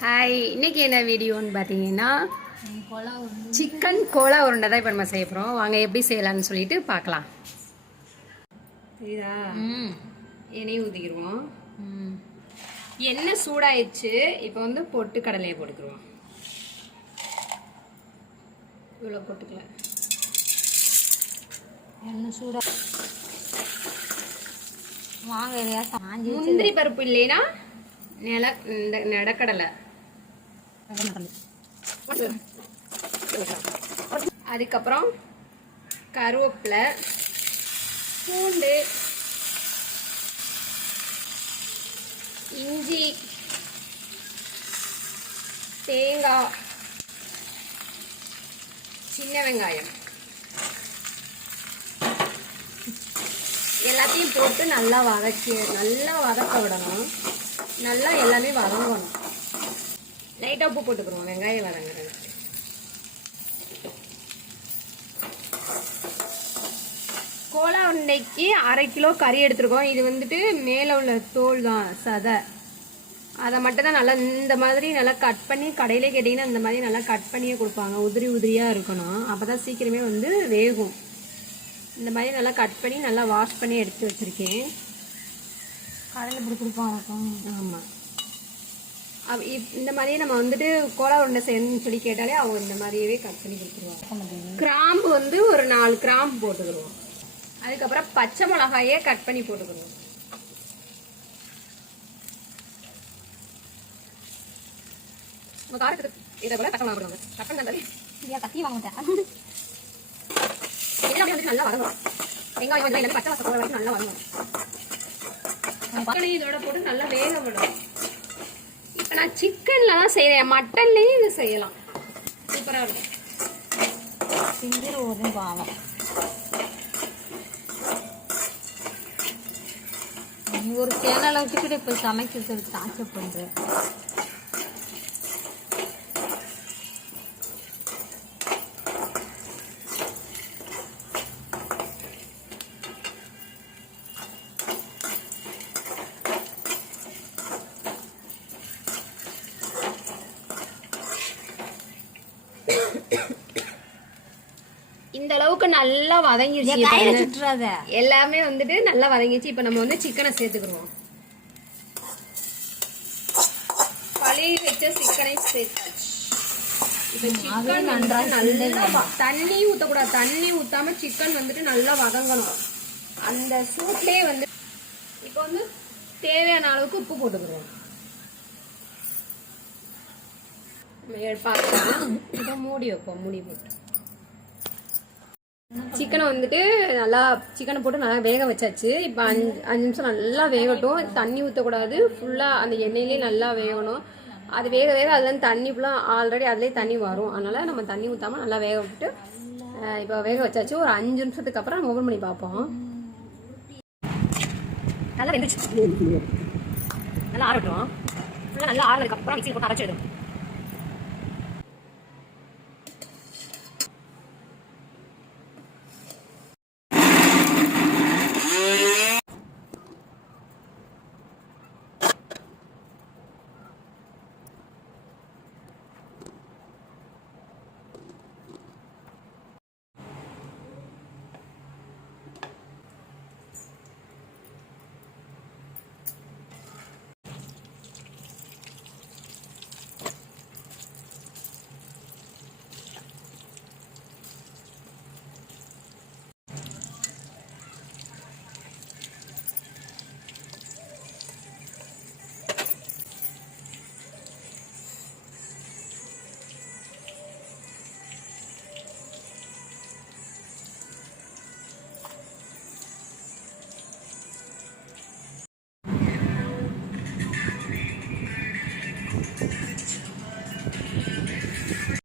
Hi, இன்னைக்கு என்ன வீடியோன்னு பார்த்தீங்கன்னா சிக்கன் கோலா உருண்டை தான் இப்போ நம்ம செய்ய போகிறோம். வாங்க எப்படி செய்யலாம்னு சொல்லிட்டு பார்க்கலாம். சரிதா? எண்ணெய் ஊற்றிக்கிடுவோம். எண்ணெய் சூடாயிடுச்சு. இப்போ வந்து பொட்டு கடலையை போட்டுக்கிடுவோம். இவ்வளோ போட்டுக்கலாம். எண்ணெய் சூடா வாங்க. முந்திரி பருப்பு இல்லைன்னா நடக்கடலை, அதுக்கப்புறம் கருவேப்பிலை, பூண்டு, இஞ்சி, தேங்காய், சின்ன வெங்காயம் எல்லாத்தையும் போட்டு நல்லா வதக்க விடணும். நல்லா எல்லாமே வதங்கணும். லைட்டாக உப்பு போட்டுக்கிறோம் வெங்காயம் வதங்குறது. கோலா உருண்டைக்கு 1/2 கிலோ கறி எடுத்துருக்கோம். இது வந்துட்டு மேலே உள்ள தோல் தான், சதை. அதை மட்டும் தான் நல்லா இந்த மாதிரி நல்லா கட் பண்ணி, கடையிலே கேட்டிங்கன்னா இந்த மாதிரி நல்லா கட் பண்ணியே கொடுப்பாங்க. உதிரி உதிரியாக இருக்கணும், அப்போ தான் சீக்கிரமே வந்து வேகும். இந்த மாதிரி நல்லா கட் பண்ணி நல்லா வாஷ் பண்ணி எடுத்து வச்சுருக்கேன். கடையில் இப்படி கொடுப்பாங்க. ஆமாம், இந்த மாதிரியே நம்ம வந்துட்டு கோலா உருண்டை செய்யணும்னு சொல்லி கேட்டாலே அவங்க இந்த மாதிரியே கட் பண்ணி கொடுத்துருவாங்க. கிராம்பு வந்து ஒரு 4 கிராம்பு போட்டுக்கிடுவோம். அதுக்கப்புறம் பச்சை மிளகாயே கட் பண்ணி போட்டுக்கிடுவோம். உங்கள் காரத்துக்கு இதை போல பச்சை மிளகா போடுவாங்க. கட் பண்ணி கத்தி வாங்கிட்டேன். எல்லாமே வந்து நல்லா வதங்கணும். வெங்காயம் எல்லாமே பச்சை வாசம் போகிற வரைக்கும் நல்லா வதங்கணும். இதோட போட்டு நல்லா வேக விடும். இப்போ நான் சிக்கன்ல தான் செய்யறேன், மட்டன்லயும் இது செய்யலாம். சூப்பரா இருக்கும். சிந்திர ஒரு பாவம் ஒரு சேனலை வச்சுக்கிட்டு இப்போ சமைக்கிறது டார்ச்சர் பண்றேன். இந்த அளவுக்கு நல்லா வதங்கிடுச்சு. எல்லாமே வந்துட்டு நல்லா வதங்கிடுச்சு. இப்ப நம்ம வந்து சிக்கனை சேர்த்துக்கிறோம். கழுவி வச்ச சிக்கனை சேர்த்தாச்சு. இப்ப சிக்கன் நல்லா தண்ணி ஊத்தக்கூடாது. தண்ணி ஊத்தாம சிக்கன் வந்துட்டு நல்லா வதங்கணும். அந்த சூட்லயே வந்து இப்ப வந்து தேவையான அளவுக்கு உப்பு போட்டுக்கிறோம். இதை மூடி வைப்போம். மூடி போட்டு சிக்கனை வந்துட்டு நல்லா சிக்கனை போட்டு நல்லா வேக வச்சாச்சு. இப்போ 5 நிமிஷம் நல்லா வேகட்டும். தண்ணி ஊற்றக்கூடாது. ஃபுல்லாக அந்த எண்ணெயிலே நல்லா வேகணும். அது வேக வேக அதுலேருந்து தண்ணி ஃபுல்லாக ஆல்ரெடி அதுலேயே தண்ணி வரும். அதனால் நம்ம தண்ணி ஊற்றாமல் நல்லா வேக விட்டு இப்போ வேக வச்சாச்சு. ஒரு 5 நிமிஷத்துக்கு அப்புறம் நம்ம ஓப்பன் பண்ணி பார்ப்போம். நல்லா வெந்துச்சு. நல்லா ஆறட்டும். ஃபுல்லாக நல்லா ஆறுனதுக்கப்புறம் மிக்ஸியில் போட்டு அரைச்சிடும்.